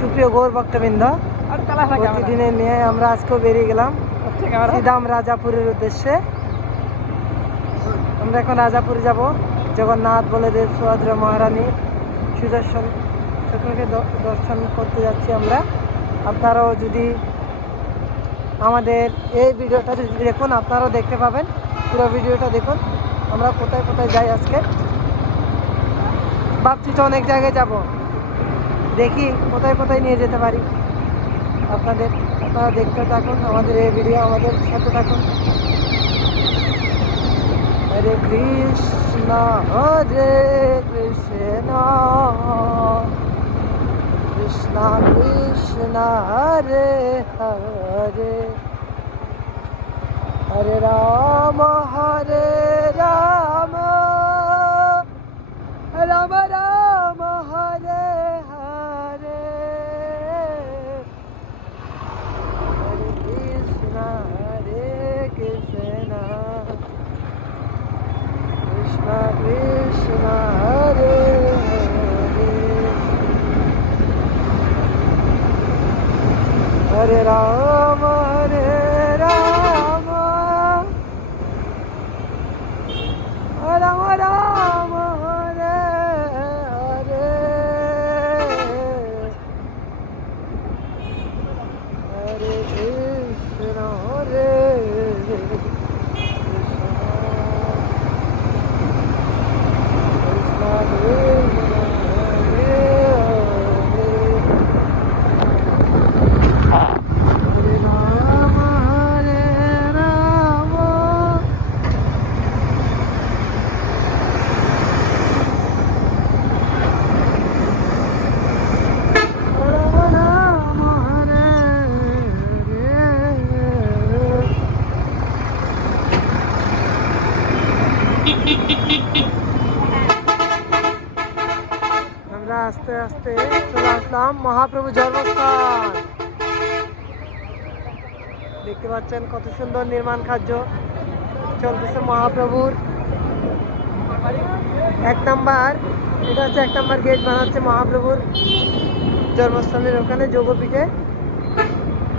সুপ্রিয় গৌর ভক্তবৃন্দ প্রতিদিনের নিয়ে আমরা আজকেও বেরিয়ে গেলাম শ্রীদাম রাজাপুরের উদ্দেশ্যে। আমরা এখন রাজাপুরে যাব। জগন্নাথ বলদেব সুভদ্রা মহারানী সুদর্শন সকলকে দর্শন করতে যাচ্ছি আমরা। আপনারাও যদি আমাদের এই ভিডিওটা যদি দেখুন আপনারাও দেখতে পাবেন। পুরো ভিডিওটা দেখুন। আমরা কোথায় কোথায় যাই আজকে? ভাবছি তো অনেক জায়গায় যাব। দেখি কোথায় কোথায় নিয়ে যেতে পারি। আপনাদের, আপনারা দেখতে থাকুন, আমাদের এই ভিডিও আমাদের সাথে থাকুন। হরে কৃষ্ণ হরে কৃষ্ণ। কৃষ্ণ কৃষ্ণ, হরে হরে। হরে রাম হরে রাম রাম হরে হরে হরে কৃষ্ণ হরে কৃষ্ণ কৃষ্ণ কৃষ্ণ হরে হরে হরে রাম হরে রাম রাম রাম হরে হরে হরে কৃষ্ণ হরে কৃষ্ণ কৃষ্ণ কৃষ্ণ হরে হরে হরে রাম হরে রাম রাম রাম হরে হরে আমরা আস্তে আস্তে আসলাম মহাপ্রভু জন্মস্থান। দেখতে পাচ্ছেন কত সুন্দর নির্মাণ কার্য চলতেছে মহাপ্রভুর। এক নাম্বার, এটা হচ্ছে এক নাম্বার গেট বানাচ্ছে মহাপ্রভুর জন্মস্থানের ওখানে যোগপীঠে।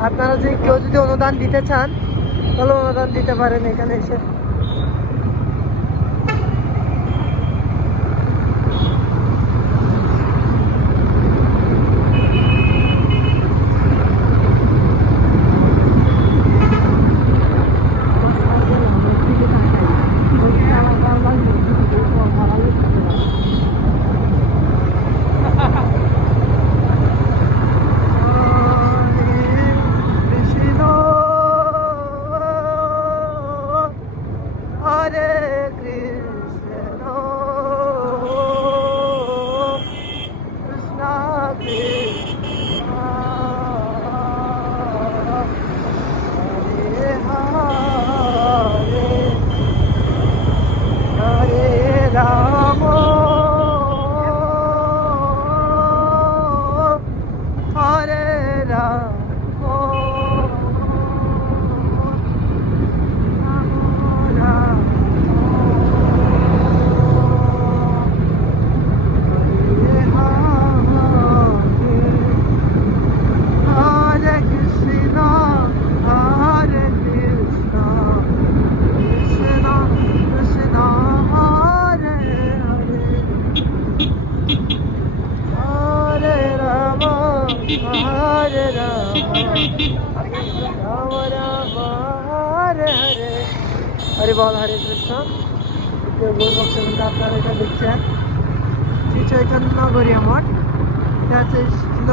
আপনারা যদি কেউ যদি অনুদান দিতে চান, তাহলে অনুদান দিতে পারেন এখানে এসে। হরে বল হরে কৃষ্ণ এটা দেখছেন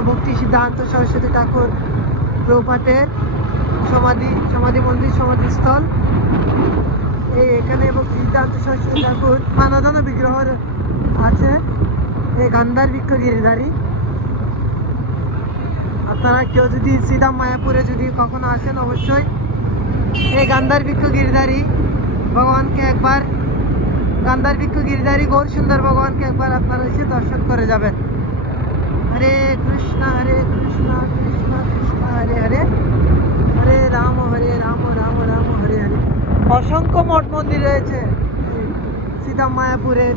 ভক্তি সিদ্ধান্ত সরস্বতী ঠাকুর প্রপাতের সমাধি সমাধি মন্দির সমাধিস্থল এই এখানে ভক্তি সিদ্ধান্ত সরস্বতী ঠাকুর মানাদান বিগ্রহ আছে এই গান্ধার বৃক্ষ গিরিধারী আপনারা কেউ যদি শ্রীদাম মায়াপুরে যদি কখনো আসেন, অবশ্যই এই গান্ধার বৃক্ষ গিরিধারী ভগবানকে একবার, গান্ধার বৃক্ষ গিরিধারী গৌর সুন্দর ভগবানকে একবার আপনারা এসে দর্শন করে যাবেন। হরে কৃষ্ণ হরে কৃষ্ণ কৃষ্ণ কৃষ্ণ, হরে হরে। হরে রাম হরে রাম রাম রাম, হরে হরে। অসংখ্য মঠ মন্দির রয়েছে সীতাম মায়াপুরের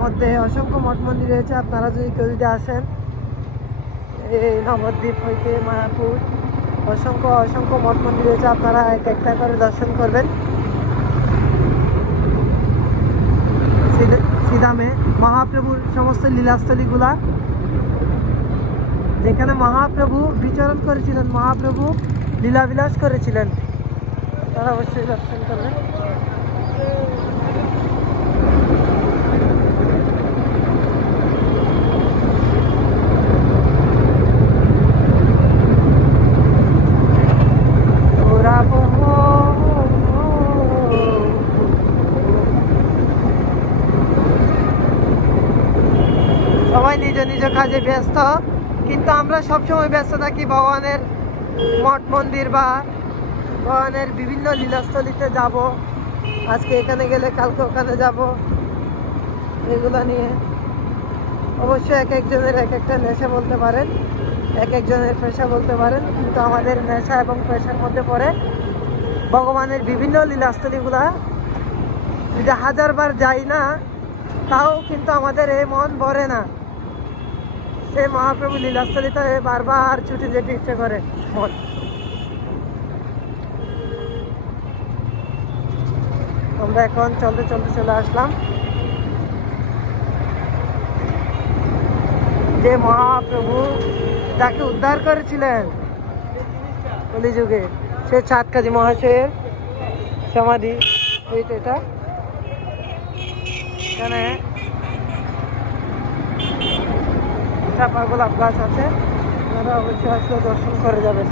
মধ্যে। অসংখ্য মঠ মন্দির রয়েছে। আপনারা যদি কেউ যদি আসেন এই নবদ্বীপ হইতে মায়াপুর। অসংখ্য অসংখ্য মঠ মন্দির রয়েছে। আপনারা এক একটা করে দর্শন করবেন। সিধামে মহাপ্রভুর সমস্ত লীলাস্থলীগুলা। যেখানে মহাপ্রভু বিচরণ করেছিলেন, মহাপ্রভু লীলাবিলাস করেছিলেন, তারা অবশ্যই দর্শন করবেন। ব্যস্ত কিন্তু আমরা সবসময় ব্যস্ত থাকি ভগবানের মঠ মন্দির বা ভগবানের বিভিন্ন লীলাস্থলিতে যাব। আজকে এখানে গেলে, কালকে ওখানে যাব। এগুলো নিয়ে অবশ্যই এক একজনের এক একটা নেশা বলতে পারেন, এক একজনের পেশা বলতে পারেন, কিন্তু আমাদের নেশা এবং পেশার মধ্যে পড়ে ভগবানের বিভিন্ন লীলাস্থলীগুলা। যদি হাজারবার যাই না, তাও কিন্তু আমাদের এই মন ভরে না। সে মহাপ্রভু, লীলাস্থলিতে বারবার ছুটে যেতে ইচ্ছে করে। মন আমরা এখন চলতে চলতে চলে আসলাম। যে মহাপ্রভু যাকে উদ্ধার করেছিলেন কলিযুগে, সে চাঁদ কাজী মহাশয়ের সমাধি। এটা। এখানে চাপা গোলাপ গাছ আছে আপনারা অবশ্যই আসলে দর্শন করে যাবেন।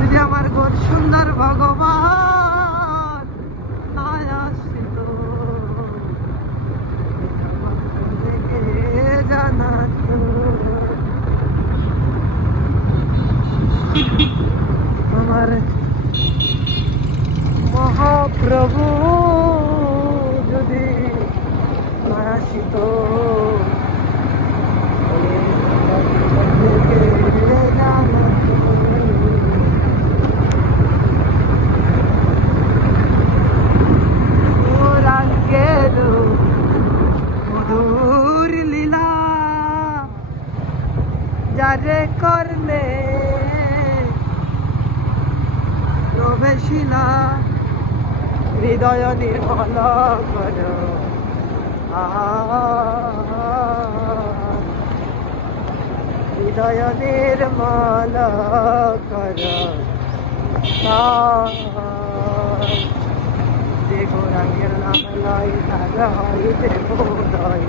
যদি আমার সুন্দর ভগবান আমার মহাপ্রভু যদি আসিত নির্মল কর হৃদয় নির্মল কর। যে গোরাঙ্গের নাম লয় তার হইতে বোধয়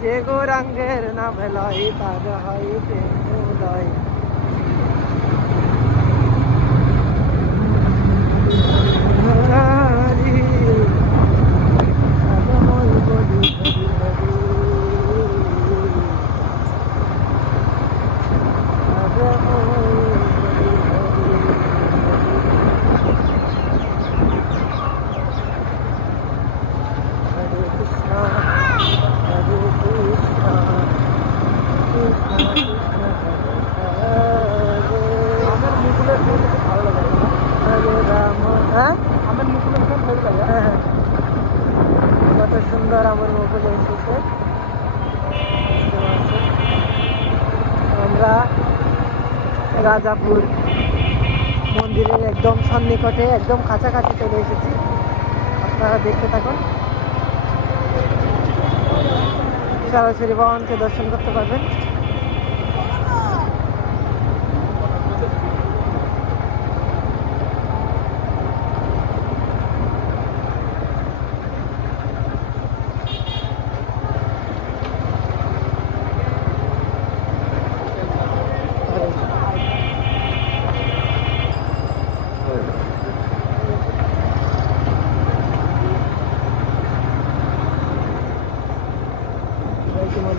যে গোরাঙ্গের নাম লয় তার হইতে বোধয় হরি সাধমল বলি হরি হরি সাধমল বলি হরি হরে কৃষ্ণ হরে কৃষ্ণ কৃষ্ণ কৃষ্ণ হরে হরে ভালো লাগে হরে রাম হ্যাঁ। কত সুন্দর আমার মুখগুলো এসেছে আমরা রাজাপুর মন্দিরের একদম সন্নিকটে একদম কাছাকাছি চলে এসেছি। আপনারা দেখতে থাকুন। সরাসরি ভগবানকে দর্শন করতে পারবেন।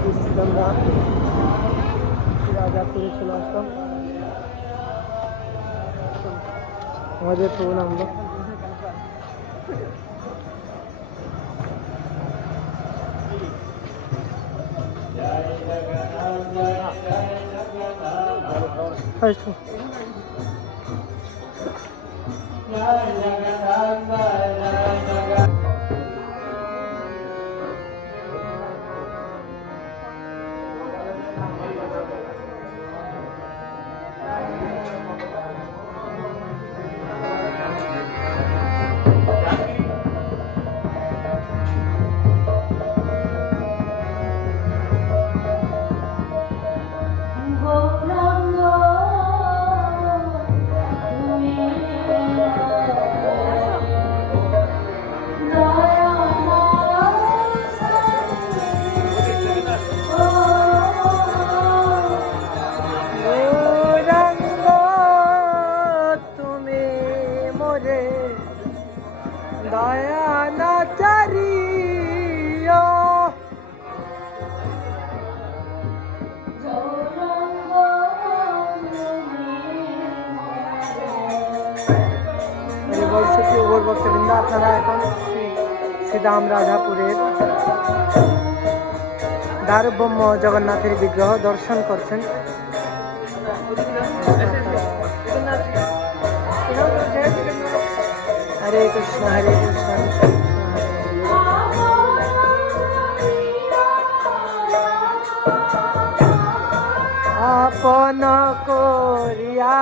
Instagram'da ইরাদাপুরে চলে আসলাম আমাদের ফোন আমরা Thank you. সুপ্রিয় ভক্তবৃন্দ আপনারা এখন শ্রী শ্রীরাম রাধাপুরের দারুব্রহ্ম জগন্নাথের বিগ্রহ দর্শন করছেন। হরে কৃষ্ণ হরে কৃষ্ণ। আপন করিয়া